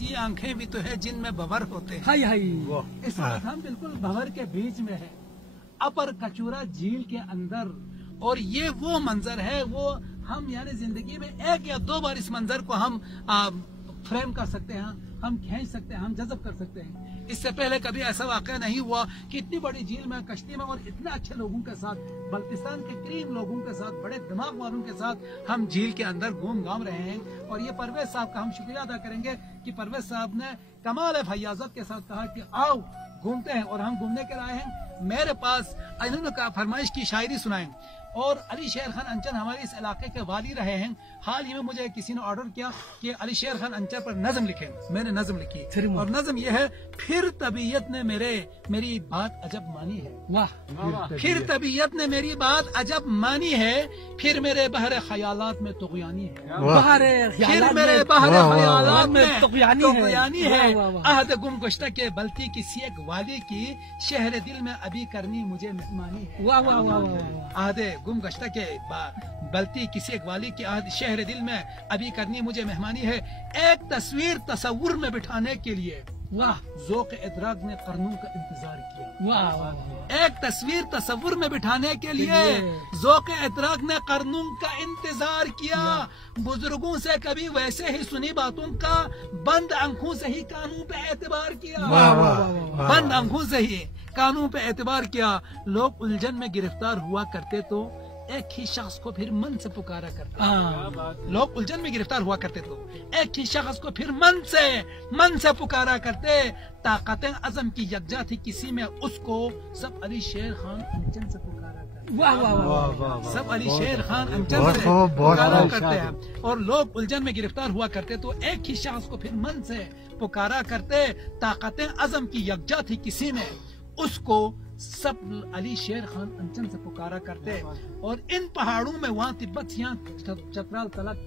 ایسی آنکھیں بھی تو ہے جن میں بھور ہوتے ہیں. ہائی ہائی اس وقت ہم بالکل بھور کے بیچ میں ہیں، اپر کچورا جھیل کے اندر، اور یہ وہ منظر ہے، وہ ہم یعنی زندگی میں ایک یا دو بار اس منظر کو ہم فریم کر سکتے ہیں، ہم کھینچ سکتے ہیں، ہم جذب کر سکتے ہیں. اس سے پہلے کبھی ایسا واقعہ نہیں ہوا کہ اتنی بڑی جھیل میں کشتی میں اور اتنے اچھے لوگوں کے ساتھ، بلتستان کے کریم لوگوں کے ساتھ، بڑے دماغ والوں کے ساتھ ہم جھیل کے اندر گھوم گھام رہے ہیں. اور یہ پرویز صاحب کا ہم شکریہ ادا کریں گے کہ پرویز صاحب نے کمال فیاضت کے ساتھ کہا کہ آؤ گھومتے ہیں، اور ہم گھومنے کے رائے ہیں. میرے پاس انہوں نے کہا فرمائش کی شاعری سنائیں، اور علی شیر خان انچن ہمارے اس علاقے کے والی رہے ہیں. حال ہی میں مجھے کسی نے آرڈر کیا کہ علی شیر خان انچن پر نظم لکھیں. میں نے نظم لکھی، اور نظم یہ ہے: پھر طبیعت نے میری بات عجب مانی ہے. واہ، پھر طبیعت نے میری بات عجب مانی ہے، پھر میرے بحر خیالات میں طغیانی ہے. پھر میرے بحر خیالات میں طغیانی ہے. عہد گم گشتہ کے بلتی کسی ایک والی کی، شہر دل میں ابھی کرنی مجھے مہمانی ہے. واہ واہ واہ واہ، عہد گم گشتہ کے بلتی کسی ایک والی کی، عہد شہر دل میں ابھی کرنی مجھے مہمانی ہے. ایک تصویر تصور میں بٹھانے کے لیے واہ، ذوق ادراک نے قرنوں کا انتظار کیا. واہ، ایک تصویر تصور میں بٹھانے کے لیے ذوق ادراک نے قرنوں کا انتظار کیا. بزرگوں سے کبھی ویسے ہی سنی باتوں کا، بند آنکھوں سے ہی کانوں پہ اعتبار کیا. بند آنکھوں سے ہی کانوں پہ اعتبار کیا. لوگ الجھن میں گرفتار ہوا کرتے تو ایک ہی شخص کو پھر من سے پکارا کرتے. لوگ الجھن میں گرفتار ہوا کرتے تو ایک ہی شخص کو پھر من سے پکارا کرتے. طاقت عزم کی یکجا تھی کسی میں، اس کو سب علی شیر خان انچن سے پکارا کرتے. واہ واہ واہ، سب علی شیر خان انچن سے پکارا کرتے ہیں. اور لوگ الجھن میں گرفتار ہوا کرتے تو ایک ہی شخص کو پھر من سے پکارا کرتے. طاقت عزم کی یکجا تھی کسی میں، اس کو سب علی شیر خان انچن سے پکارا کرتے. اور ان پہاڑوں میں وہاں تبت سے یہاں چترال تلک،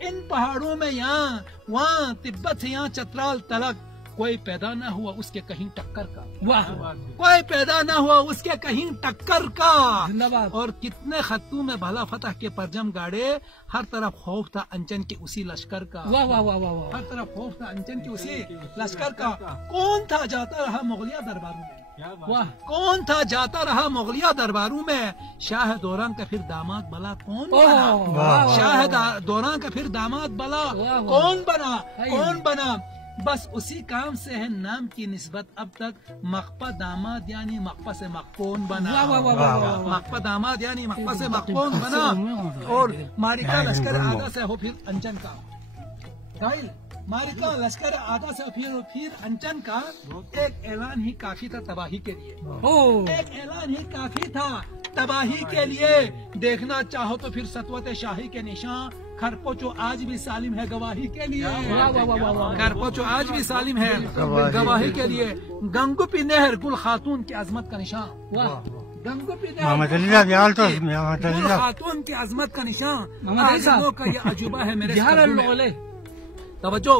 ان پہاڑوں میں یہاں وہاں تبت سے یہاں چترال تلک، کوئی پیدا نہ ہوا اس کے کہیں ٹکر کا. واہ، کوئی پیدا نہ ہوا اس کے کہیں ٹکر کا. زندہ باد. اور کتنے خطوں میں بھلا فتح کے پرجم گاڑے، ہر طرف خوف تھا انچن کے اسی لشکر کا. واہ واہ واہ واہ، ہر طرف خوف تھا انچن کے اسی لشکر کا. کون تھا جاتا رہا مغلیہ درباروں میں، واہ، کون تھا جاتا رہا مغلیہ درباروں میں، شاہ دوران کا پھر داماد بلا کون بنا. شاہ دوران کا پھر داماد بلا کون بنا، کون بنا. بس اسی کام سے ہے نام کی نسبت اب تک، مقپہ داماد یعنی مقپہ سے مقپون بنا. مقپہ داماد یعنی مقپہ سے مقپون بنا. اور مارکا لشکر آگا سے ہو پھر انچن کا. مارکا لشکر آگا سے پھر انچن کا. ایک اعلان ہی کافی تھا تباہی کے لیے. ایک اعلان ہی کافی تھا تباہی کے لیے. دیکھنا چاہو تو پھر سطوت شاہی کے نشان، کھرپوچو آج بھی سالم ہے گواہی کے لیے. کھرپوچو آج بھی سالم ہے گواہی کے لیے. گنگوپی نہر گل خاتون کی عظمت کا نشان. گنگوپی نہر گل خاتون کی عظمت کا نشان. آزموں کا یہ عجوبہ ہے میرے توجہ.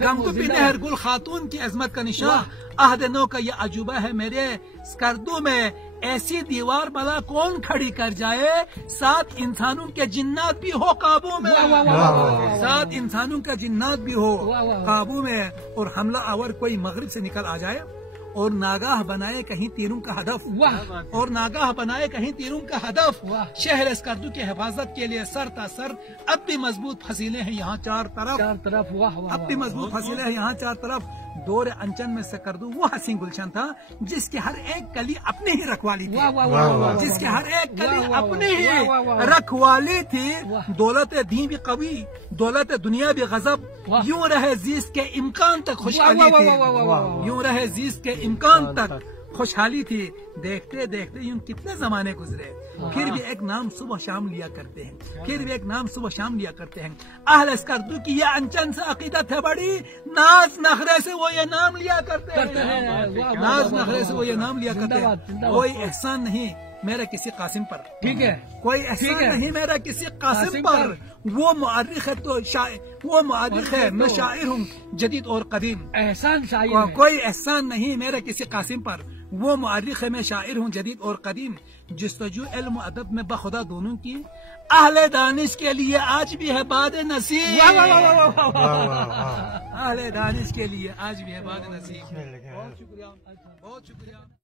گنگوپی نہر گل خاتون کی عظمت کا نشان. عہد نو کا یہ عجوبہ ہے میرے اسکردو میں. ایسی دیوار بلا کون کھڑی کر جائے، ساتھ انسانوں کے جنات بھی ہو قابو میں. ساتھ انسانوں کا جنات بھی ہو قابو میں. اور حملہ آور کوئی مغرب سے نکل آ جائے، اور ناگاہ بنائے کہیں تیروں کا ہدف. اور ناگاہ بنائے کہیں تیروں کا ہدف. شہر اسکردو کی حفاظت کے لیے سر تا سر اب بھی مضبوط فصیلیں ہیں یہاں چار طرف. اب بھی مضبوط فصیلیں ہیں یہاں چار طرف. دور انچن میں سکردو وہ حسین گلشن تھا جس کے ہر ایک کلی اپنی ہی رکھوالی تھی. جس کے ہر ایک کلی اپنی ہی رکھوالی تھی. دولت دین بھی قوی، دولت دنیا بھی غضب، یوں رہے زیست کے امکان تک خوشحالی تھی. یوں رہے زیست کے امکان تک خوشحالی تھی. دیکھتے دیکھتے یوں کتنے زمانے گزرے، پھر بھی ایک نام صبح شام لیا کرتے ہیں. پھر بھی ایک نام صبح شام لیا کرتے ہیں. اہل اسکردو کی یہ انچن سے عقیدت ہے بڑی، ناز نخرے سے وہ یہ نام لیا کرتے ہیں. ناز نخرے سے وہ یہ نام لیا کرتے ہیں. کوئی احسان نہیں میرا کسی قاسم پر. ٹھیک ہے، کوئی احسان نہیں میرا کسی قاسم پر. وہ مؤرخ ہے تو وہ مؤرخ ہے، میں شاعر ہوں جدید اور قدیم. احسان شاعر، کوئی احسان نہیں میرا کسی قاسم پر. وہ مؤرخ میں شاعر ہوں جدید اور قدیم، جستجو علم و ادب میں بخدا دونوں کی، اہل دانش کے لیے آج بھی ہے باد نصیب، اہل دانش کے لیے آج بھی ہے باد نصیب۔ بہت شکریہ، بہت شکریہ۔